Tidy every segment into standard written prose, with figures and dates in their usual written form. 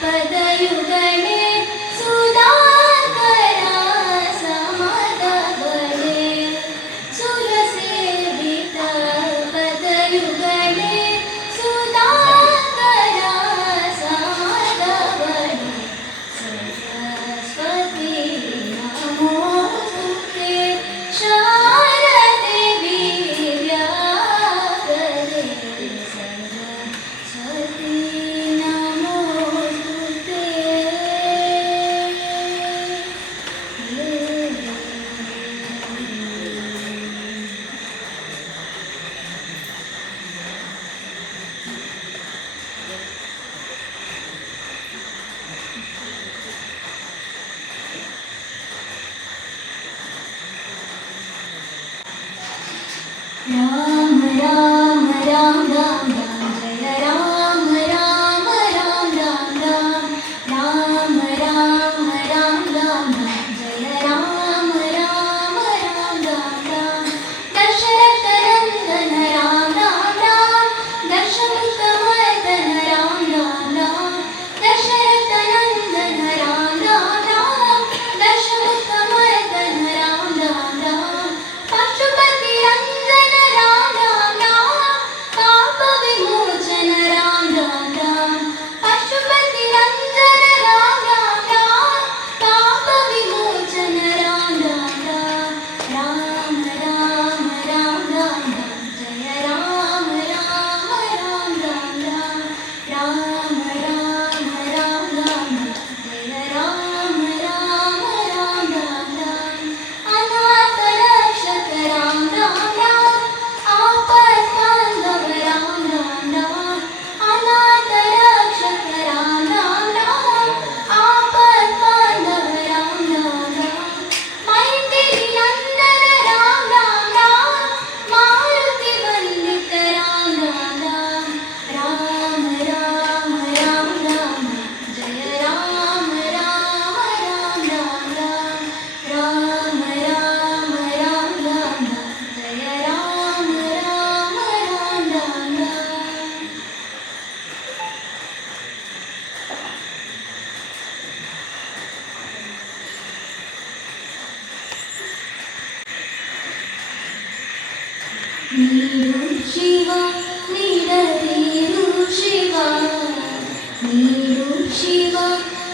पदयुगणे सुधाकरा सा ಶಿವ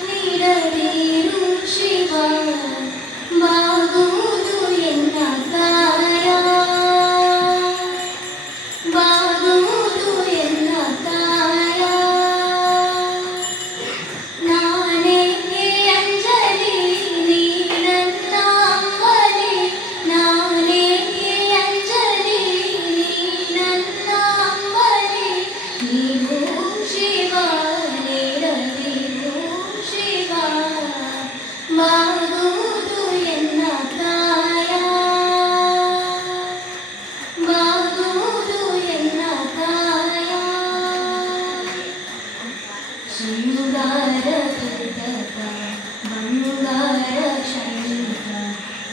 ನೀಡದಿರು ಶಿವ ಬಾಗುವುದು ಎನ್ನ ಕಾಯ ಬಾಗುವುದು ಎನ್ನ ಕಾಯ ನಾನೇ ಅಂಜಲಿ ನೀ ನನ್ನ ಅಂಬಲಿ ನಾನೇ ಅಂಜಲಿ ನೀ ನನ್ನ ಅಂಬಲಿ ನೀನು ಶಿವ ನೀಡದಿರು ಶಿವ ಬಾಗುವುದು ಎನ್ನ ಕಾಯ ಬಾಗುವುದು ಎನ್ನ ಕಾಯ ಶೃಂಗಾರ ಕೃತಕ ಬಂಗಾರ ಶಂಕ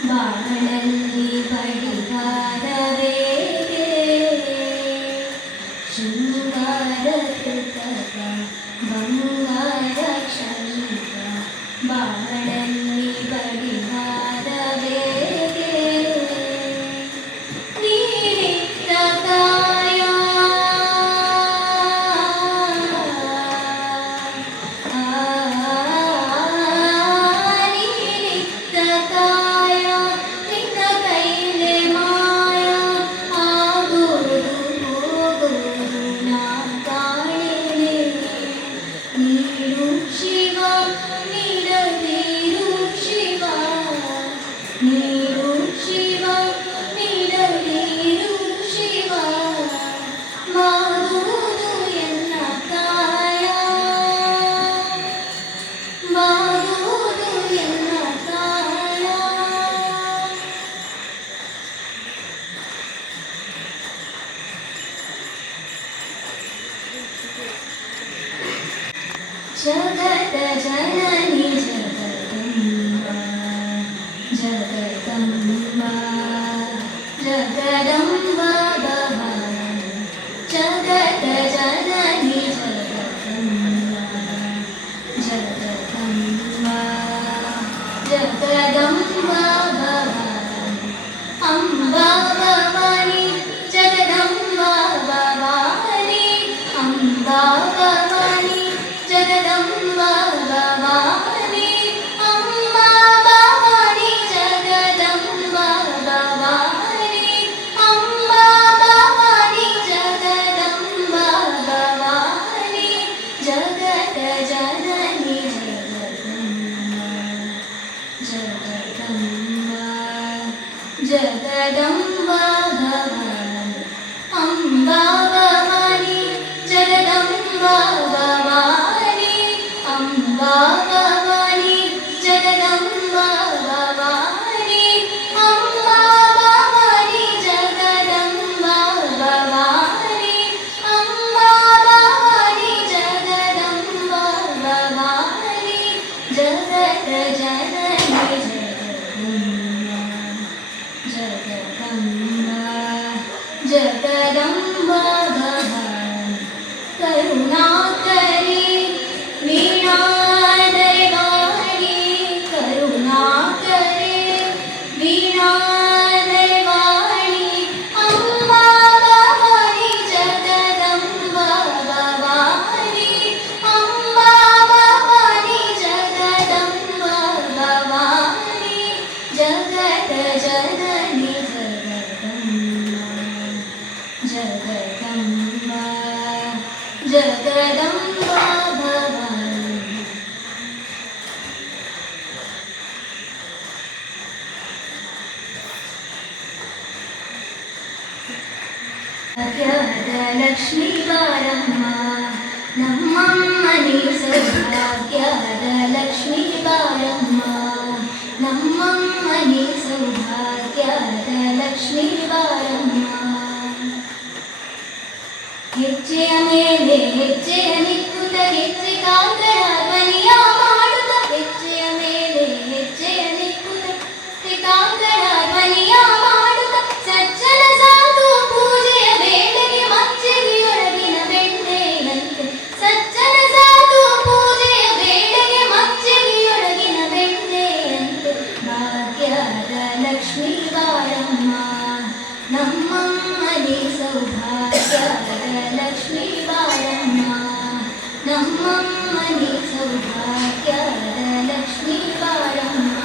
ಬಾಳಲ್ಲಿ ಬಡಿಗಾರವೇಗೆ ಶೃಂಗಾರ ಕೃತಕ ಬಂಗಾರ ಶಂಕ ಬಾಳಲ್ಲಿ ಬಡಿಗಾರವೇಗೆ ನೀರಿತ್ತ ಕಾಯ ನೀರಿತ್ತ ಕಾಯ ನಿನ್ನ ಕೈಲೆ ಮಾಯ ಆಗುವುದು ಹೋಗುವುದು ನಾ ಕಾಣೆನೆ ನೀಡು ಶಿವ ನೀಡದಿರು ಶಿವ ನೀಡು ಶಿವ ನೀಡದಿರು ಶಿವ ಬಾಗುವುದು ಎನ್ನ ಕಾಯ ಬಾಗುವುದು ಎನ್ನ ಕಾಯ ಜಗತ ಜನನಿ ಜಗದಂಬ ಜಗದಂಬ ಜಗದಂಬ ಭವಾನಿ ಜಗತ ಜನನಿ ಜಗದಂಬ ಜಗದಂಬ ಜಗದಂಬ ಭವಾನಿ ಅಂಬ ಭವಾನಿ ಜಗದಂಬ ಭವಾನಿ ಅಂಬ ಭವಾನಿ ಜಗದಂಬ ಭವಾನಿ ಅಂಬ ಭವಾನಿ ಜಗದಂಬ ಭವಾನಿ ಅಂಬ ಭವಾನಿ ಜಗದಂಬ ಭವಾನಿ ಜಗತ ಜನನಿ ಜಗದಂಬ ಜಗದಂಬ ಭವಾನಿ ಅಂಬ ಭವಾನಿ ಜಗದಂಬ ಭವಾನಿ ಅಂಬ ಭವಾನಿ ಜಗದಂಬ ಭವಾನಿ ಅಂಬ ಭವಾನಿ ಜಗದಂಬ ಭವಾನಿ ಅಂಬ ಭವಾನಿ ಜಗದಂಬ ಭವಾನಿ ಜಗತ ಜನನಿ ಜಗದಂಬ ಜಗದಂಬ ಭವಾನಿ ಕರುಣಾಕರಿ ವೀಣಾದೈವಾಣಿ ಕರುಣಾಕರಿ ವೀಣಾದೈವಾಣಿ ಅಂಬ ಭವಾನಿ ಜಗದಂಬ ಭವಾನಿ ಅಂಬ ಭವಾನಿ ಜಗದಂಬ ಭವಾನಿ ಜಗತ ಜನನಿ ಜಗದಂಬ ಜಗದಂಬ ಭವಾನಿ ಭಾಗ್ಯದ ಲಕ್ಷ್ಮೀ ಬಾರಮ್ಮ ನಮ್ಮಮ್ಮನಿ ಸೌಭಾಗ್ಯದ ಲಕ್ಷ್ಮೀ ಬಾರಮ್ಮ ನಮ್ಮಮ್ಮನಿ ಸೌಭಾಗ್ಯದ ಲಕ್ಷ್ಮೀ ಬಾರಮ್ಮ ಹೆಜ್ಜೆಯ ಮೇಲೆ ಹೆಜ್ಜೆಯ ನಿಕ್ಕುತ್ತ ಹೆಜ್ಜೆ ಕಾಲ್ಗಳ ಧ್ವನಿಯ ಮಾಡುತ್ತ ಹೆಜ್ಜೆಯ ಮೇಲೆ ಹೆಜ್ಜೆಯ ನಿಕ್ಕುತ್ತ ಕಾಲ್ಗಳ ಧ್ವನಿಯ ಮಾಡುತ್ತ ಸಜ್ಜನ ಸಾಧು ಪೂಜೆಯ ವೇಳೆಗೆ ಮಚ್ಚೆಗೆಯೊಳಗಿನ ಬೆಣ್ಣೆಯಂತೆ ಸಜ್ಜನ ಸಾಧು ಪೂಜೆಯ ವೇಳೆಗೆ ಮಚ್ಚೆಗೆಯೊಳಗಿನ ಬೆಣ್ಣೆಯಂತೆ ಭಾಗ್ಯದ ಲಕ್ಷ್ಮೀ ಬಾರಮ್ಮ ನಮ್ಮಮ್ಮನಿ ಸೌಭಾಗ್ಯದ ಲಕ್ಷ್ಮೀ ಬಾರಮ್ಮ ಮನೆ ಸೌಭಾಗ್ಯದ ಲಕ್ಷ್ಮೀ ಬಾರಮ್ಮ.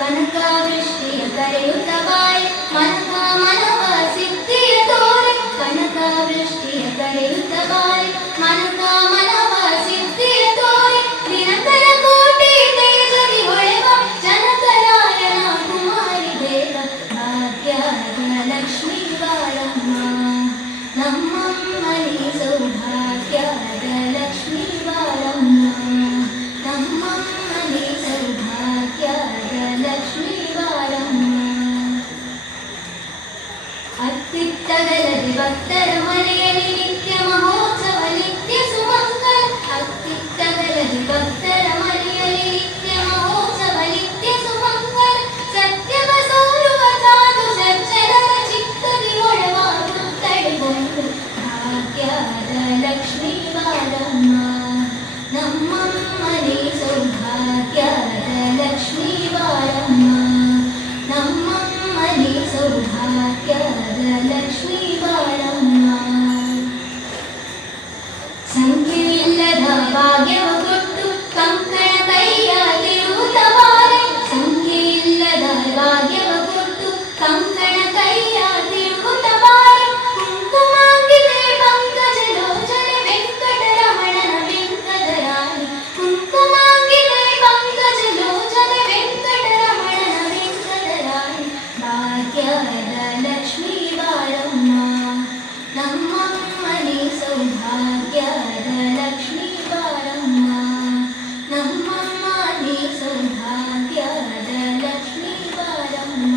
ಕನಕವೃಷ್ಟಿಯ ಕರೆಯುತ್ತ ಬಾರೆ ಮನಕ ಮನವ ಸಿದ್ಧಿಯ ತೋರೆ. ಕನಕವೃಷ್ಟಿಯ ಕರೆಯುತ್ತ ಬಾರೆ ಮನಕ ಮನವ ಸಿದ್ಧಿಯ ತೋರೆ. ದಿನಕರ ಕೋಟಿ ತೇಜದಿ ಹೊಳೆವ ಜನಕರಾಯಣ ಕುಮಾರಿ ಬೇಗ ಭಾಗ್ಯದ ಲಕ್ಷ್ಮೀ ಬಾರಮ್ಮ. ನಮ್ಮಮ್ಮನಿ ಸೌಭಾಗ್ಯದ ಲಕ್ಷ್ಮೀ ಬಾರಮ್ಮ. ನಮ್ಮಮ್ಮನಿ ಸೌಭಾಗ್ಯದ ಲಕ್ಷ್ಮೀ ಬಾರಮ್ಮ. ಅತ್ತಿತ್ತಗಲದೆ ಭಕ್ತರ ಮನೆಯಲ್ಲಿ ನಿತ್ಯ ಮಹೋತ್ಸವ ನಿತ್ಯ ಸುಮಂಗಲ. ಅತ್ತಿತ್ತಗಲದೆ ಭಕ್ತರ ಮನೆಯಲ್ಲಿ ನಿತ್ಯ ಮಹೋತ್ಸವ ನಿತ್ಯ ಸುಮಂಗಲ. ಸತ್ಯವ ಸೋರುವ ಸಾಧು ಸಜ್ಜನರ ಚಿತ್ತದಿ ಒಳವಾದ ತಡೆಗೊಂಡು ಭಾಗ್ಯದ ಲಕ್ಷ್ಮೀ ಬಾರಮ್ಮ. ನಮ್ಮಮ್ಮನಿ ಸೌಭಾಗ್ಯದ ಲಕ್ಷ್ಮೀ ಬಾರಮ್ಮ. ನಮ್ಮಮ್ಮನಿ ಸೌಭಾಗ್ಯದ ಲಕ್ಷ್ಮೀ ಬಾರಮ್ಮ. ಸಂಖ್ಯೆಯಿಲ್ಲದ ಭಾಗ್ಯವ ಕೊಟ್ಟು ಕಂಕಣ ಕೈಯ ತಿರುವುತ್ತ ಬಾರೆ. ಸಂಖ್ಯೆಯಿಲ್ಲದ ಭಾಗ್ಯವ ಕೊಟ್ಟು ಕಂಕಣ ಕೈಯ ತಿರುವುತ್ತ ಬಾರೆ. ಕುಂಕುಮಾಂಗಿತೆ ಪಂಕಜ ಲೋಚನೆ ವೆಂಕಟರಮಣನ ವೆಂಕಟ ರಾಣಿ. ಕುಂಕುಮಾಂಗಿತೆ ಪಂಕಜ ಲೋಚನೆ ವೆಂಕಟರಮಣನ ವೆಂಕಟ ರಾಣಿ. ಭಾಗ್ಯದ ಲಕ್ಷ್ಮೀ ಬಾರಮ್ಮ. ನಮ್ಮಮ್ಮನಿ ಸೌಭಾಗ್ಯದ ಲಕ್ಷ್ಮೀ ಬಾರಮ್ಮ. ನಮ್ಮಮ್ಮನಿ ಸೌಭಾಗ್ಯದ ಲಕ್ಷ್ಮೀ ಬಾರಮ್ಮ.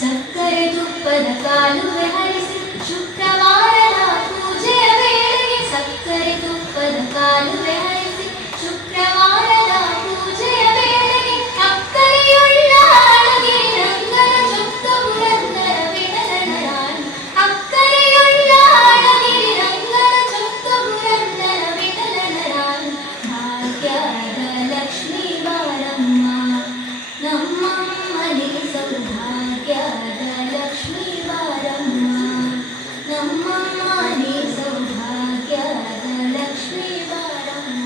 ಸಕ್ಕರೆ ತುಪ್ಪದ ಕಾಲುವೆ ಹರಿಸಿ ಶುಕ್ರವಾರದ ಪೂಜೆಯ ವೇಳೆಗೆ. ಸಕ್ಕರೆ ತುಪ್ಪದ ಕಾಲುವೆ ಹರಿಸಿ ಶುಕ್ರವಾರದ ಪೂಜೆಯ ವೇಳೆಗೆ. ಅಕ್ಕರೆಯುಳ್ಳ ಅಳಗಿರಿ ರಂಗನ ಚೊಕ್ಕ ಪುರಂದರ ವಿಠಲನ ರಾಣಿ. ಅಕ್ಕರೆಯುಳ್ಳ ಅಳಗಿರಿ ರಂಗನ ಚೊಕ್ಕ ಪುರಂದರ ವಿಠಲನ ರಾಣಿ. ಭಾಗ್ಯದ ಲಕ್ಷ್ಮೀ ಬಾರಮ್ಮ. ನಮ್ಮಮ್ಮನಿ ಸೌಭಾಗ್ಯದ ಲಕ್ಷ್ಮೀ ಬಾರಮ್ಮ. ನಮ್ಮಮ್ಮನಿ ಸೌಭಾಗ್ಯದ ಲಕ್ಷ್ಮೀ ಬಾರಮ್ಮ.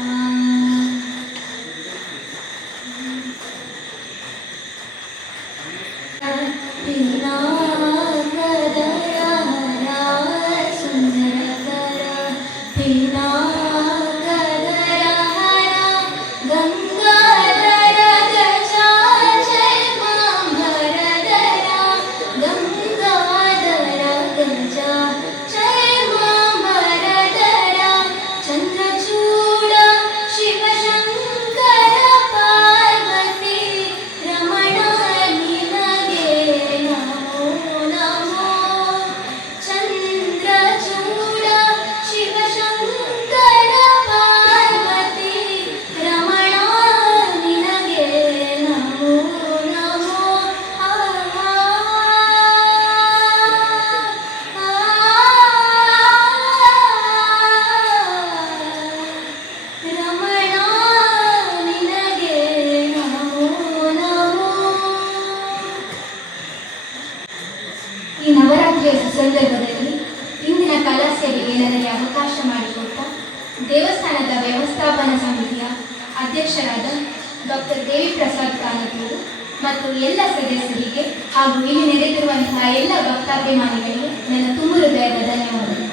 ಪಿನಾಕದರ ಸುಂದರಕರ ಪಿನಾಕದರ ಹರ ಗಂಗಾಧರ ಗಜ ಚೈಮಾಂಬರಧರ. ಗಂಗಾಧರ ಗಜ ಚೈಮಾಂಬರಧರ. ಚಂದ್ರಚೂಡ ಶಿವಶಂಕರ ಪಾರ್ವತಿ ರಮಣ ನಿನಗೆ ನಮೋ ನಮೋ. ಚಂದ್ರಚೂಡ ಶಿವಶಂಕರ ಪಾರ್ವತಿ ರಮಣ ನಿನಗೆ ನಮೋ ನಮೋ. ಆ ರಮಣ ನಿನಗೆ ನಮೋ ನಮೋ. ಈ ನವರಾತ್ರಿಯ ಸಂದರ್ಭದಲ್ಲಿ ಇಂದಿನ ಕಲಾ ಸೇವೆಗೆ ನನಗೆ ಅವಕಾಶ ಮಾಡಿಕೊಟ್ಟ ದೇವಸ್ಥಾನದ ವ್ಯವಸ್ಥಾಪನಾ ಸಮಿತಿಯ ಅಧ್ಯಕ್ಷರಾದ ಡಾಕ್ಟರ್ ದೇವಿ ಪ್ರಸಾದ್ ಕಾನತೂರು ಮತ್ತು ಎಲ್ಲ ಸದಸ್ಯರಿಗೆ ಹಾಗೂ ಇಲ್ಲಿ ನೆರೆದಿರುವಂತಹ ಎಲ್ಲ ಭಕ್ತಾಭಿಮಾನಿಗಳಿಗೆ ನನ್ನ ತುಂಬ ಹೃದಯದ ಧನ್ಯವಾದಗಳು.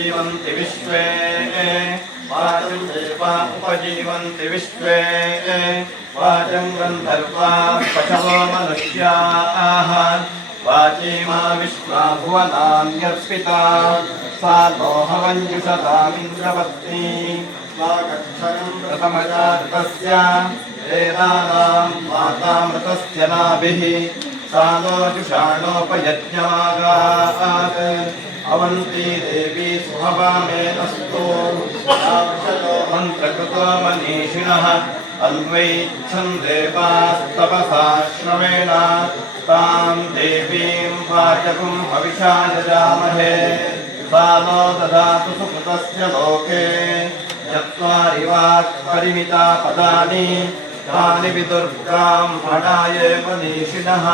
उपजीवन्ति विश्वे वाचं देवा उपजीवन्ति विश्वे वाचं गन्धर्वा पशवो मनुष्याः वाचीमा विश्वा भुवनान्यर्पिता सा नो हवञ्जुषतामिन्द्रपत्नी स्वागच्छनं प्रथमजातस्य वेदानां मातामृतस्य नाभिः सा नो जुषाणोपयज्ञमागात् अवन्ती देवी सुहवा मे अस्तु मन्त्रकृतो मनीषिणः अन्वैच्छन् देवास्तपसा श्रमेण तां देवीं वाचकुं हविषा यजामहे सा नो ददातु सुकृतस्य लोके चत्वारि वाक्परिमिता पदानि तानि विदुर्ब्राह्मणाय मनीषिणः